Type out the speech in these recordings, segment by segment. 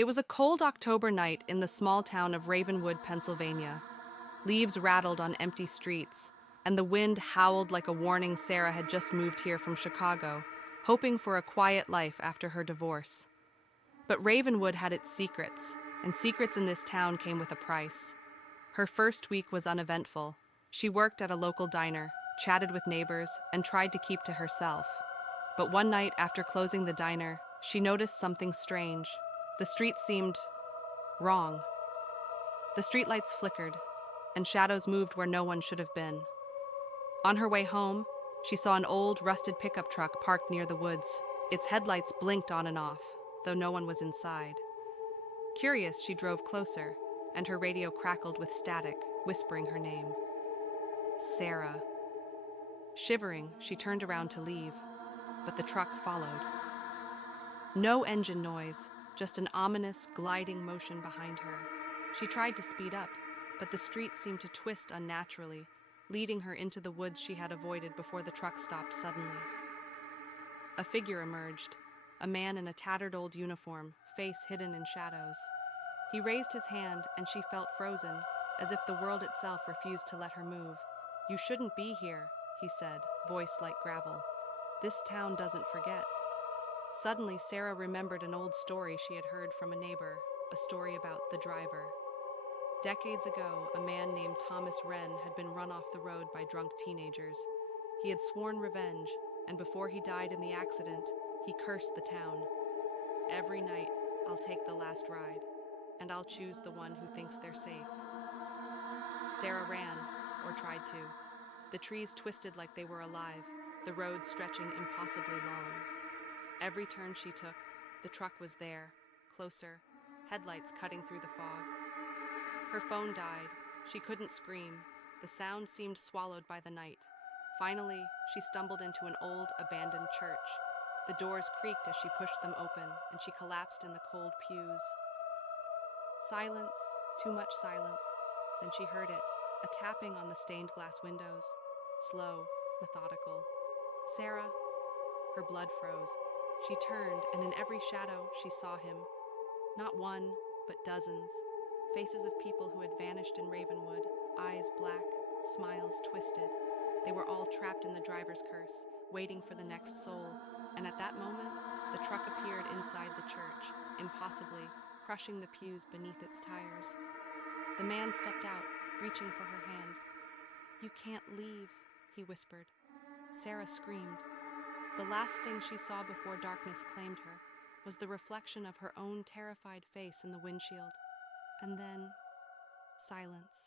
It was a cold October night in the small town of Ravenwood, Pennsylvania. Leaves rattled on empty streets, and the wind howled like a warning Sarah had just moved here from Chicago, hoping for a quiet life after her divorce. But Ravenwood had its secrets, and secrets in this town came with a price. Her first week was uneventful. She worked at a local diner, chatted with neighbors, and tried to keep to herself. But one night after closing the diner, she noticed something strange. The street seemed wrong. The streetlights flickered, and shadows moved where no one should have been. On her way home, she saw an old, rusted pickup truck parked near the woods. Its headlights blinked on and off, though no one was inside. Curious, she drove closer, and her radio crackled with static, whispering her name. Sarah. Shivering, she turned around to leave, but the truck followed. No engine noise, just an ominous, gliding motion behind her. She tried to speed up, but the street seemed to twist unnaturally, leading her into the woods she had avoided before the truck stopped suddenly. A figure emerged, a man in a tattered old uniform, face hidden in shadows. He raised his hand, and she felt frozen, as if the world itself refused to let her move. "You shouldn't be here," he said, voice like gravel. "This town doesn't forget." Suddenly, Sarah remembered an old story she had heard from a neighbor, a story about the driver. Decades ago, a man named Thomas Wren had been run off the road by drunk teenagers. He had sworn revenge, and before he died in the accident, he cursed the town. "Every night, I'll take the last ride, and I'll choose the one who thinks they're safe." Sarah ran, or tried to. The trees twisted like they were alive, the road stretching impossibly long. Every turn she took, the truck was there, closer, headlights cutting through the fog. Her phone died. She couldn't scream. The sound seemed swallowed by the night. Finally, she stumbled into an old, abandoned church. The doors creaked as she pushed them open, and she collapsed in the cold pews. Silence, too much silence. Then she heard it, a tapping on the stained glass windows. Slow, methodical. "Sarah?" Her blood froze. She turned, and in every shadow, she saw him. Not one, but dozens. Faces of people who had vanished in Ravenwood, eyes black, smiles twisted. They were all trapped in the driver's curse, waiting for the next soul. And at that moment, the truck appeared inside the church, impossibly, crushing the pews beneath its tires. The man stepped out, reaching for her hand. "You can't leave," he whispered. Sarah screamed. The last thing she saw before darkness claimed her was the reflection of her own terrified face in the windshield. And then, silence.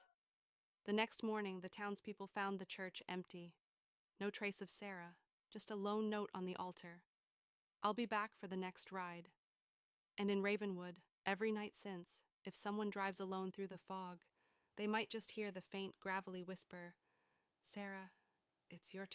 The next morning, the townspeople found the church empty. No trace of Sarah, just a lone note on the altar. "I'll be back for the next ride." And in Ravenwood, every night since, if someone drives alone through the fog, they might just hear the faint, gravelly whisper, "Sarah, it's your turn."